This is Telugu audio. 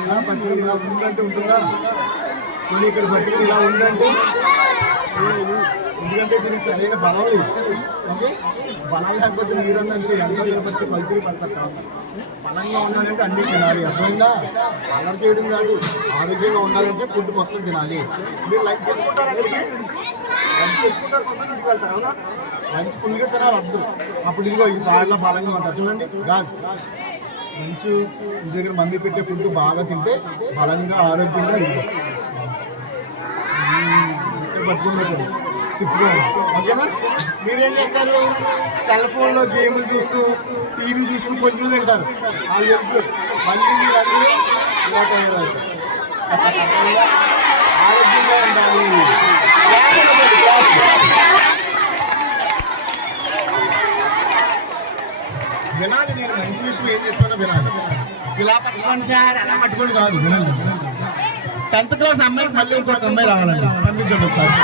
ఇలా పట్టుకుని ఇలా ఉండంటే ఉంటుందా? నేను ఇక్కడ పట్టుకుని ఇలా ఉండంటే ఎందుకంటే దీనికి సరైన బలం లేదు. ఓకే, బలం లేకపోతే మీరన్నంతే ఎండలు బట్టి పలుకులు పడతారు. బలంగా ఉండాలంటే అన్నీ తినాలి, అర్థమైందా? అల్లరి చేయడం కాదు, ఆరోగ్యంగా ఉండాలంటే ఫుడ్ మొత్తం తినాలి. మీరు లంచ్ తెచ్చుకుంటారు, అక్కడికి లంచ్ తెచ్చుకుంటారు, కొంతమంది ఇంటికి వెళ్తారు. అవునా? లంచ్ ఫుల్గా తినాలి అందరూ. అప్పుడు ఇదిగో ఈ దారిలో బలంగా ఉంటారు. చూడండి, లంచ్ మీ దగ్గర మమ్మీ పెట్టే ఫుడ్ బాగా తింటే బలంగా ఆరోగ్యంగా పట్టుకుంటారు. ఓకేనా? మీరేం చేస్తారు? సెల్ ఫోన్లో గేములు చూస్తూ టీవీ చూస్తూ కొంచెం తింటారు. వాళ్ళు తెలుసు మళ్ళీ మీరన్నీ ఇలా తయారవుతారు. ఆరోగ్యంగా ఉండాలి. వినాలి, నేను మంచి విషయం ఏం చెప్తానో వినాలి. ఇలా పట్టుకోండి సార్, అలా పట్టుకోండి కాదు, వినండి. 10th క్లాస్ అమ్మాయికి మళ్ళీ ఇంకొక అమ్మాయి రావాలండి, పంపించండి సార్.